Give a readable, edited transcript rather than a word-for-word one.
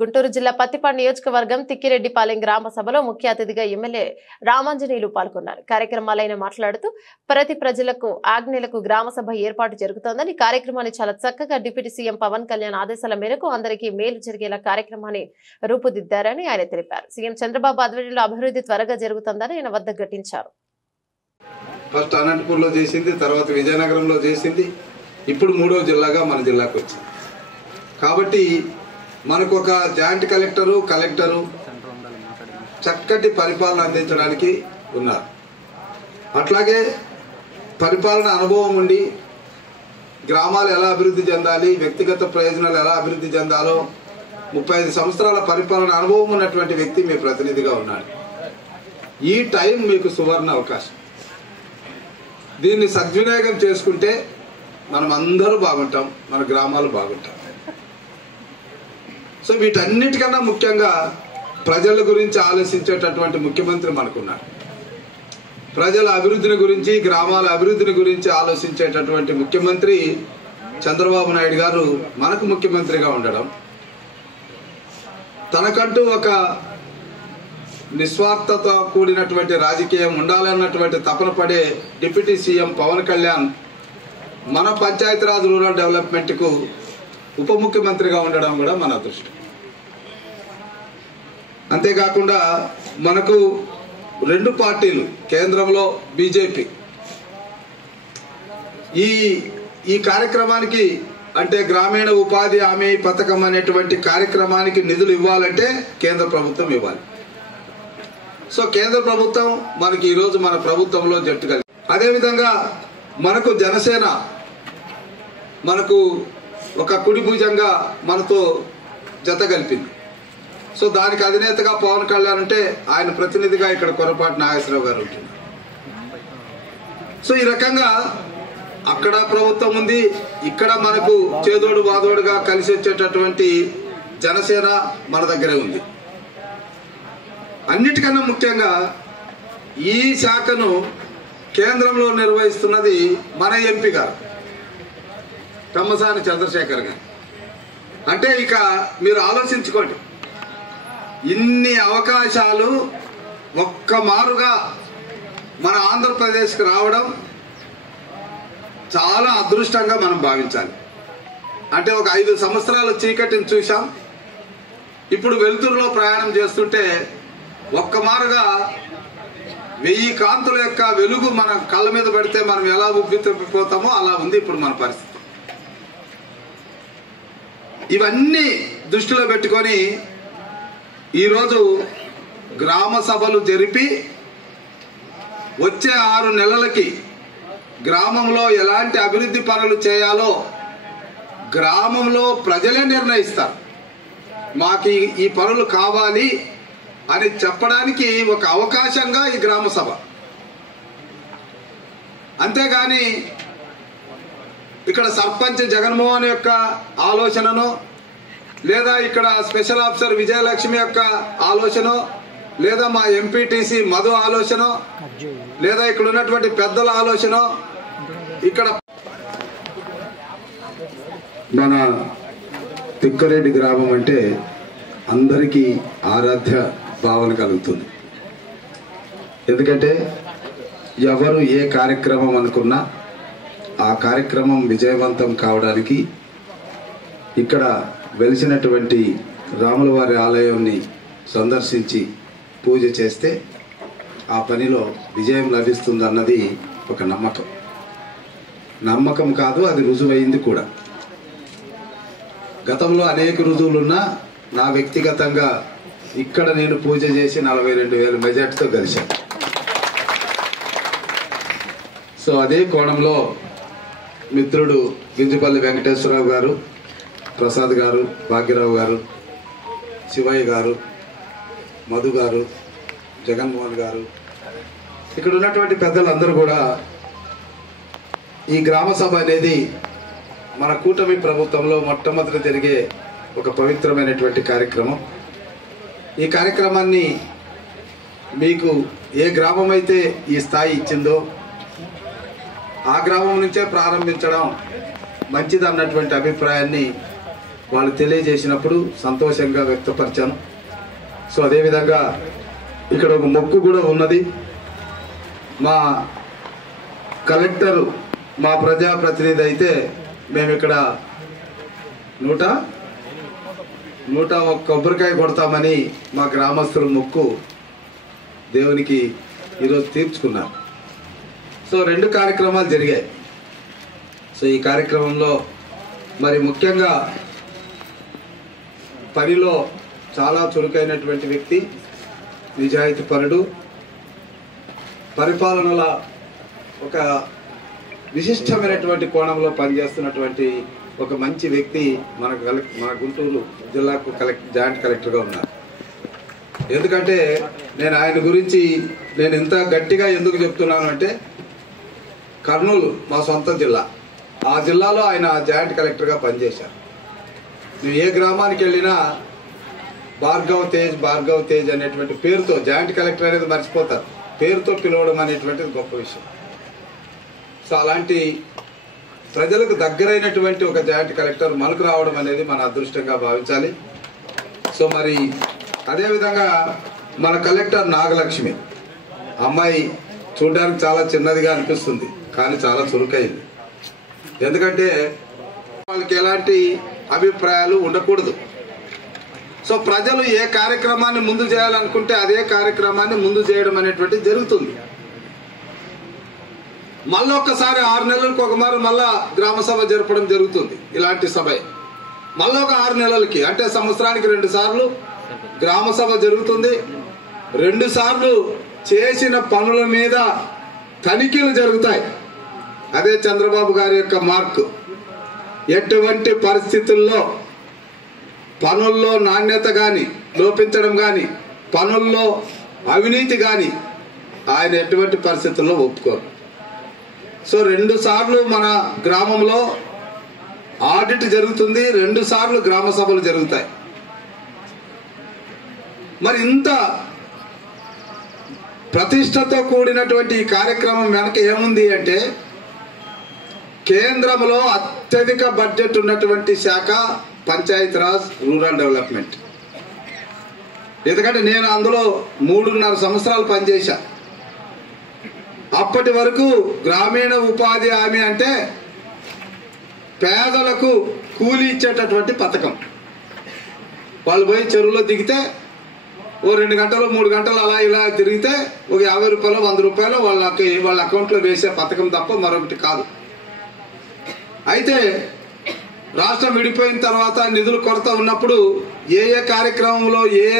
గుంటూరు జిల్లా పత్తిపాడు నియోజకవర్గం తిక్కిరెడ్డిపాలెం గ్రామ సభలో ముఖ్య అతిథిగా ఎమ్మెల్యే రామాంజనేయులు పాల్గొన్నారు. కార్యక్రమాలైన మాట్లాడుతూ ప్రతి ప్రజలకు ఆజ్ఞలకు గ్రామ సభ ఏర్పాటు జరుగుతోందని, కార్యక్రమాన్ని చాలా చక్కగా డిప్యూటీ సీఎం పవన్ కళ్యాణ్ ఆదేశాల మేరకు అందరికీ మేలు జరిగేలా కార్యక్రమాన్ని రూపుదిద్దారని ఆయన తెలిపారు. సీఎం చంద్రబాబు ఆధ్వర్యంలో అభివృద్ధి త్వరగా జరుగుతుందని ఆయన వద్దగట్టించారు. ఫస్ట్ అనంతపూర్లో చేసింది, తర్వాత విజయనగరంలో చేసింది, ఇప్పుడు 3వ జిల్లాగా మన జిల్లాకు వచ్చింది. కాబట్టి మనకు ఒక జాయింట్ కలెక్టరు చక్కటి పరిపాలన అందించడానికి ఉన్నారు. అట్లాగే పరిపాలన అనుభవం ఉండి గ్రామాలు ఎలా అభివృద్ధి చెందాలి, వ్యక్తిగత ప్రయోజనాలు ఎలా అభివృద్ధి చెందాలో 35 సంవత్సరాల పరిపాలన అనుభవం ఉన్నటువంటి వ్యక్తి మీ ప్రతినిధిగా ఉన్నాడు. ఈ టైం మీకు సువర్ణ అవకాశం. దీన్ని సద్వినియోగం చేసుకుంటే మనం అందరూ బాగుంటాం, మన గ్రామాలు బాగుంటాం. సో వీటన్నిటికన్నా ముఖ్యంగా ప్రజల గురించి ఆలోచించేటటువంటి ముఖ్యమంత్రి మనకున్నారు. ప్రజల అభివృద్ధిని గురించి, గ్రామాల అభివృద్ధిని గురించి ఆలోచించేటటువంటి ముఖ్యమంత్రి చంద్రబాబు నాయుడు గారు మనకు ముఖ్యమంత్రిగా ఉండడం, తనకంటూ ఒక నిస్వార్థతో కూడినటువంటి రాజకీయం ఉండాలన్నటువంటి తపన పడే డిప్యూటీ సీఎం పవన్ కళ్యాణ్ మన పంచాయతీరాజ్ రూరల్ డెవలప్మెంట్కు ఉప ముఖ్యమంత్రిగా ఉండడం కూడా మన అదృష్టం. అంతేకాకుండా మనకు 2 పార్టీలు, కేంద్రంలో బీజేపీ, ఈ కార్యక్రమానికి అంటే గ్రామీణ ఉపాధి హామీ పథకం అనేటువంటి కార్యక్రమానికి నిధులు ఇవ్వాలంటే కేంద్ర ప్రభుత్వం ఇవ్వాలి. సో కేంద్ర ప్రభుత్వం మనకి ఈరోజు మన ప్రభుత్వంలో జట్టు కలిగి, అదేవిధంగా మనకు జనసేన మనకు ఒక కుడి భుజంగా మనతో జత కలిపింది. సో దానికి అధినేతగా పవన్ కళ్యాణ్ ఉంటే ఆయన ప్రతినిధిగా ఇక్కడ కొరపాటి నాగేశ్వరరావు గారు ఉంటున్నారు. సో ఈ రకంగా అక్కడ ప్రభుత్వం ఉంది, ఇక్కడ మనకు చేదోడు వాదోడుగా కలిసి వచ్చేటటువంటి జనసేన మన దగ్గరే ఉంది. అన్నిటికన్నా ముఖ్యంగా ఈ శాఖను కేంద్రంలో నిర్వహిస్తున్నది మన ఎంపీ గారు తమ్మసాని చంద్రశేఖర్ గారు. అంటే ఇక మీరు ఆలోచించుకోండి, ఇన్ని అవకాశాలు ఒక్క మారుగా మన ఆంధ్రప్రదేశ్కి రావడం చాలా అదృష్టంగా మనం భావించాలి. అంటే ఒక 5 సంవత్సరాలు చీకటిని చూసాం, ఇప్పుడు వెలుతురులో ప్రయాణం చేస్తుంటే ఒక్క మారుగా 1000 కాంతుల యొక్క వెలుగు మన కళ్ళ మీద పడితే మనం ఎలా ఉబ్బి తప్పిపోతామో అలా ఉంది ఇప్పుడు మన పరిస్థితి. ఇవన్నీ దృష్టిలో పెట్టుకొని ఈరోజు గ్రామ సభలు జరిపి వచ్చే 6 నెలలకి గ్రామంలో ఎలాంటి అభివృద్ధి పనులు చేయాలో గ్రామంలో ప్రజలే నిర్ణయిస్తారు. మాకు ఈ పనులు కావాలి అని చెప్పడానికి ఒక అవకాశంగా ఈ గ్రామ సభ. అంతేగాని ఇక్కడ సర్పంచ్ జగన్మోహన్ యొక్క ఆలోచనను, లేదా ఇక్కడ స్పెషల్ ఆఫీసర్ విజయలక్ష్మి యొక్క ఆలోచన, లేదా మా ఎంపీటీసీ మధు ఆలోచన, లేదా ఇక్కడ ఉన్నటువంటి పెద్దల ఆలోచన, ఇక్కడ మన తిక్కరెడ్డి గ్రామం అంటే అందరికీ ఆరాధ్య భావన కలుగుతుంది. ఎందుకంటే ఎవరు ఏ కార్యక్రమం అనుకున్నా ఆ కార్యక్రమం విజయవంతం కావడానికి ఇక్కడ వెలిసినటువంటి రాములవారి ఆలయాన్ని సందర్శించి పూజ చేస్తే ఆ పనిలో విజయం లభిస్తుందన్నది ఒక నమ్మకం కాదు, అది రుజువైంది కూడా. గతంలో అనేక రుజువులున్నా నా వ్యక్తిగతంగా ఇక్కడ నేను పూజ చేసి 42,000 మెజార్టీతో గెలిచాను. సో అదే కోణంలో మిత్రుడు గింజపల్లి వెంకటేశ్వరరావు గారు, ప్రసాద్ గారు, భాగ్యరావు గారు, శివయ్య గారు, మధు గారు, జగన్మోహన్ గారు, ఇక్కడ ఉన్నటువంటి పెద్దలందరూ కూడా ఈ గ్రామ సభ అనేది మన కూటమి ప్రభుత్వంలో మొట్టమొదటి జరిగే ఒక పవిత్రమైనటువంటి కార్యక్రమం. ఈ కార్యక్రమాన్ని మీకు ఏ గ్రామం అయితే ఈ స్థాయి ఇచ్చిందో ఆ గ్రామం నుంచే ప్రారంభించడం మంచిదన్నటువంటి అభిప్రాయాన్ని వాళ్ళు తెలియజేసినప్పుడు సంతోషంగా వ్యక్తపరిచాను. సో అదేవిధంగా ఇక్కడ ఒక మొక్కు కూడా ఉన్నది. మా కలెక్టరు మా ప్రజాప్రతినిధి అయితే మేము ఇక్కడ 101 కొబ్బరికాయ కొడతామని మా గ్రామస్తుల మొక్కు దేవునికి ఈరోజు తీర్చుకున్నారు. సో 2 కార్యక్రమాలు జరిగాయి. సో ఈ కార్యక్రమంలో మరి ముఖ్యంగా పనిలో చాలా చురుకైనటువంటి వ్యక్తి, నిజాయితీ పరుడు, పరిపాలనల ఒక విశిష్టమైనటువంటి కోణంలో పనిచేస్తున్నటువంటి ఒక మంచి వ్యక్తి మన గుంటూరు జిల్లాకు జాయింట్ కలెక్టర్గా ఉన్నారు. ఎందుకంటే నేను ఆయన గురించి నేను ఇంత గట్టిగా ఎందుకు చెప్తున్నాను అంటే, కర్నూలు మా సొంత జిల్లా, ఆ జిల్లాలో ఆయన జాయింట్ కలెక్టర్గా పనిచేశారు. నువ్వు ఏ గ్రామానికి వెళ్ళినా భార్గవ్ తేజ్ అనేటువంటి పేరుతో, జాయింట్ కలెక్టర్ అనేది మర్చిపోతారు, పేరుతో పిలవడం అనేటువంటిది గొప్ప విషయం. సో అలాంటి ప్రజలకు దగ్గరైనటువంటి ఒక జాయింట్ కలెక్టర్ మనకు రావడం అనేది మన అదృష్టంగా భావించాలి. సో మరి అదేవిధంగా మన కలెక్టర్ నాగలక్ష్మి అమ్మాయి చూడడానికి చాలా చిన్నదిగా అనిపిస్తుంది, కానీ చాలా చురుకైంది. ఎందుకంటే వాళ్ళకి ఎలాంటి అభిప్రాయాలు ఉండకూడదు. సో ప్రజలు ఏ కార్యక్రమాన్ని ముందు చేయాలనుకుంటే అదే కార్యక్రమాన్ని ముందు చేయడం అనేటువంటిది జరుగుతుంది. మళ్ళీ ఒక్కసారి 6 నెలలకు ఒక మారు మళ్ళా గ్రామ సభ జరపడం జరుగుతుంది. ఇలాంటి సభ మళ్ళీ ఒక 6 నెలలకి, అంటే సంవత్సరానికి 2 సార్లు గ్రామ సభ జరుగుతుంది. 2 సార్లు చేసిన పనుల మీద తనిఖీలు జరుగుతాయి. అదే చంద్రబాబు గారి యొక్క మార్కు. ఎటువంటి పరిస్థితుల్లో పనుల్లో నాణ్యత కానీ లోపించడం కానీ, పనుల్లో అవినీతి కానీ ఆయన ఎటువంటి పరిస్థితుల్లో ఒప్పుకోరు. సో 2 సార్లు మన గ్రామంలో ఆడిట్ జరుగుతుంది, 2 సార్లు గ్రామ సభలు జరుగుతాయి. మరి ఇంత ప్రతిష్టతో కూడినటువంటి ఈ కార్యక్రమం వెనక ఏముంది అంటే, కేంద్రంలో అత్యధిక బడ్జెట్ ఉన్నటువంటి శాఖ పంచాయతీరాజ్ రూరల్ డెవలప్మెంట్. ఎందుకంటే నేను అందులో 3.5 సంవత్సరాలు పనిచేశా. అప్పటి వరకు గ్రామీణ ఉపాధి హామీ అంటే పేదలకు కూలీ ఇచ్చేటటువంటి పథకం. వాళ్ళు పోయి చెరువులో దిగితే ఓ 2 గంటలు 3 గంటలు అలా ఇలా తిరిగితే ఒక 50 రూపాయలు 100 రూపాయలు వాళ్ళ అకౌంట్లో వేసే పథకం తప్ప మరొకటి కాదు. అయితే రాష్ట్రం విడిపోయిన తర్వాత నిధులు కొరత ఉన్నప్పుడు ఏ కార్యక్రమంలో ఏ